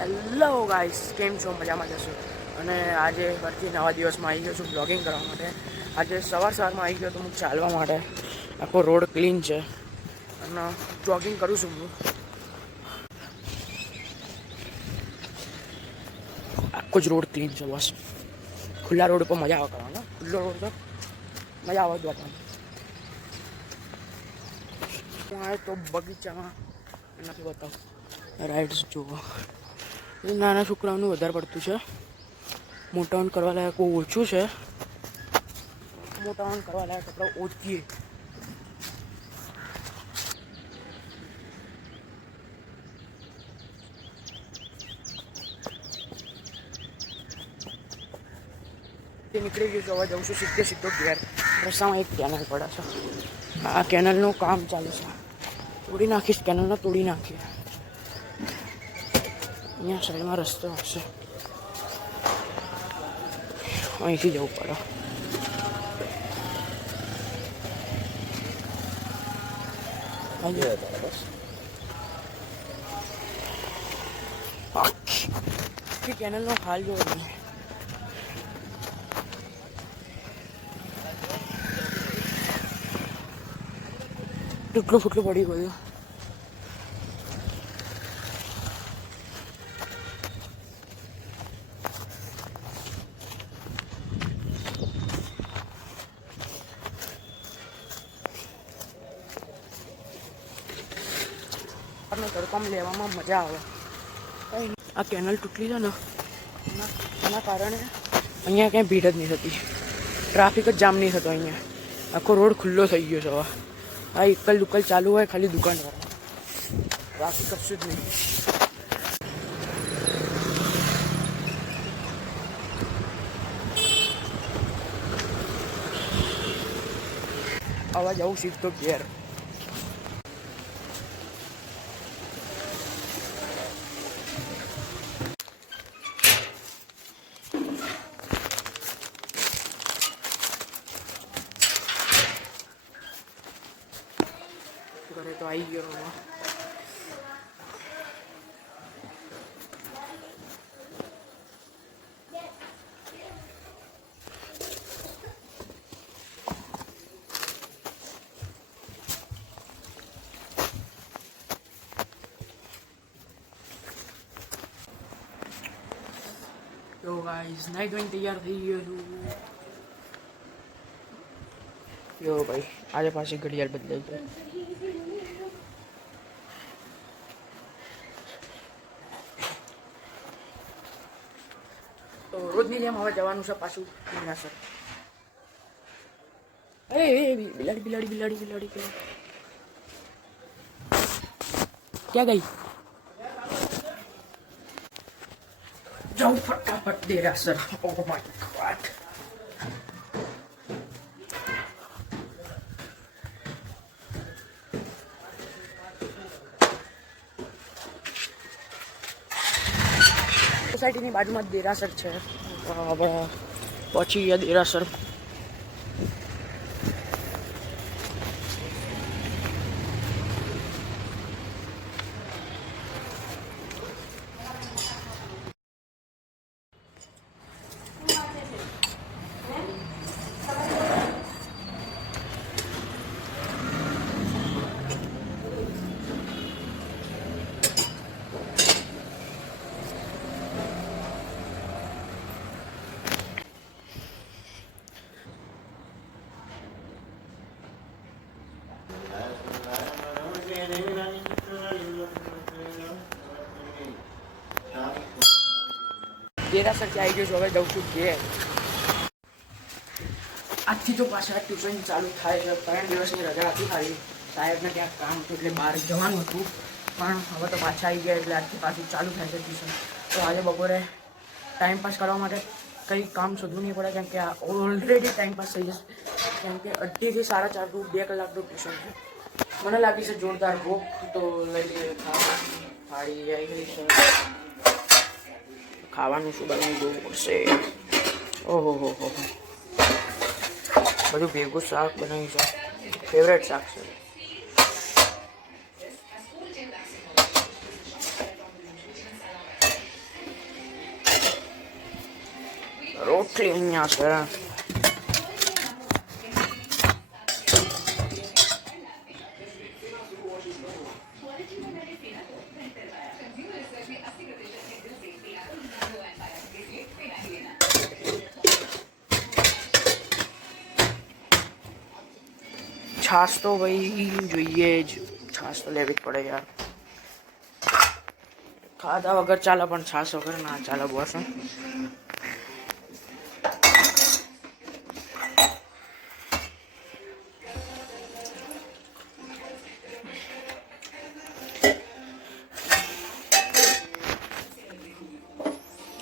Hello guys, કેમ છો? મજામાં જશો. અને આજે ફરીથી નવા દિવસમાં આવી ગયો છું બ્લોગિંગ કરવા માટે. આજે સવારમાં આવી ગયો તો હું ચાલવા માટે. આખો રોડ ક્લીન છે અને જોગિંગ કરું છું હું. આખો જ રોડ ક્લીન છે. બસ ખુલ્લા રોડ પર મજા આવે કરવાનો. ખુલ્લો રોડ તો મજા આવે જોવાની. હું આવ્યો તો બગીચામાં નથી બતાવું રાઇડ્સ જુઓ. નાના છોકરાઓનું વધારે પડતું છે. મોટાઓને કરવા લાયક બહુ ઓછું છે. મોટાઓને કરવા લાયક આપણે ઓછી. નીકળી ગયું છું. હવે જઉં છું સીધો ઘેર. રસ્તામાં એક કેનલ પડે છે. આ કેનલનું કામ ચાલે છે. તોડી નાખીશ કેનલને, તોડી નાખીએ. અહીંયા સાઈડમાં રસ્તો હશે, અહીંથી જવું પડે. બસ આખી કેનલનો હાલ જોવો નહીં. ટૂટલું ફૂટલું પડી ગયું. તડકામાં લેવામાં મજા આવે. આ કેનલ તૂટલી છે ને, એના કારણે અહીંયા ક્યાંય ભીડ જ નહીં થતી. ટ્રાફિક જ જામ નહીં થતો અહીંયા. આખો રોડ ખુલ્લો થઈ ગયો છે હવે. આ એકલ દુકલ ચાલુ હોય, ખાલી દુકાન વાળા. ટ્રાફિક કશું જ નહીં. અવાજ આવું સીધો ઘેર. ઘરે તો આવી ગયો. તો ગાઈસ, નાઈ ધોઈને તૈયાર થઈ ગયો છું. યો ભાઈ, આજે પાછી ઘડિયાળ બદલાઈ ગઈ. તો રોજની જેમ હવે જવાનું છે પાછું સર. એ બિલાડી બિલાડી બિલાડી બિલાડી ક્યાં ગઈ? જાઉં ફટાફટ દેરાસર. Oh my God. સોસાયટીની બાજુમાં જ દેરાસર છે. આપણે પહોંચી ગયા દેરાસર. દેરાસરથી આવી ગયો છું. હવે જઉં છું ઘેર. આજથી તો પાછા ટ્યુશન ચાલુ થાય છે. 3 દિવસની રજા હતી ખાલી. સાહેબને ત્યાં કામ હતું એટલે બહાર જવાનું હતું. પણ હવે તો પાછા આવી ગયા એટલે આજથી પાછું ચાલુ થાય છે ટ્યુશન. તો આજે બપોરે ટાઈમપાસ કરવા માટે કંઈ કામ શોધવું નહીં પડે, કેમ કે આ ઓલરેડી ટાઈમપાસ થઈ જશે. કેમ કે 2:30 થી 4:30 2 કલાકનું ટ્યુશન છે. મને લાગી છે જોરદાર ભૂખ, તો લઈ લઈએ થાળી આવી ગઈ છે. ખાવાનું શું બનાવી દેવું પડશે. ઓહો હો હો, બધું ભેગું શાક બનાવ્યું છે. ફેવરેટ શાક છે. રોટલી અહીંયા છે. છાશ તો ભાઈ જોઈએ જ, છાશ તો લેવી જ પડે યાર. ખાધા વગર ચાલે પણ છાશ વગર ના ચાલે બોસ.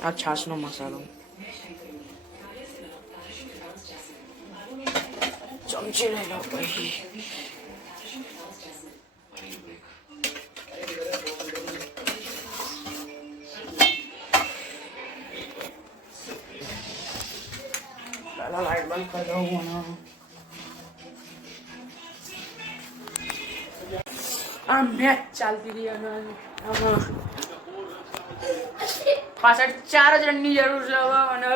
આ છાશનો મસાલો ચમચી લઈ લો ભાઈ. પહેલા લાઈટ બંધ કરી દઉં. આ મેચ ચાલતી રહી અને આમાં પાછળ 4 જ રનની જરૂર છે હવે અને